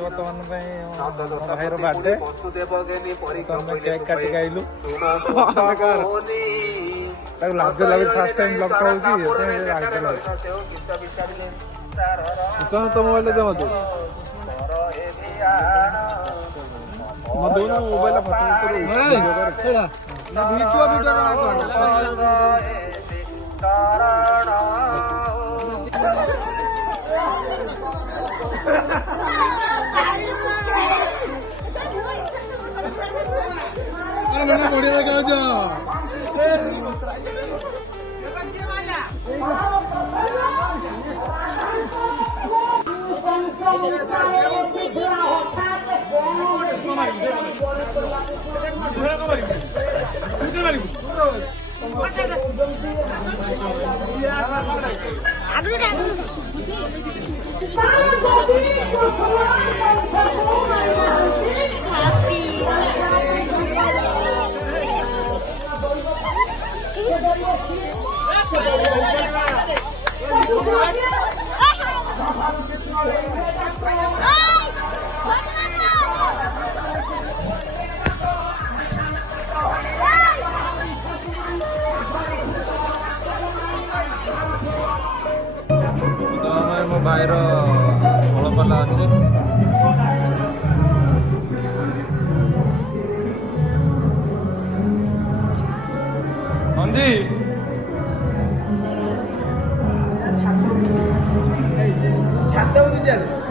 ବର୍ତ୍ତମାନ ଭାଇର ବାର୍ଥଡେ ତମେ କେକ୍ କାଟିକି ଆଇଲୁ ତାକୁ ଲାଜ ଲାଗୁଛି ଫାର୍ଷ୍ଟ ଟାଇମ୍ ବ୍ଲଗ୍ ହଉଛି ଲାଜ ଲାଗୁଛି ତ ମୋବାଇଲ ଦେ ମତେ ମୋବାଇଲ बढ़िया लगा मो भाईर फलपाला अच्छे जी छात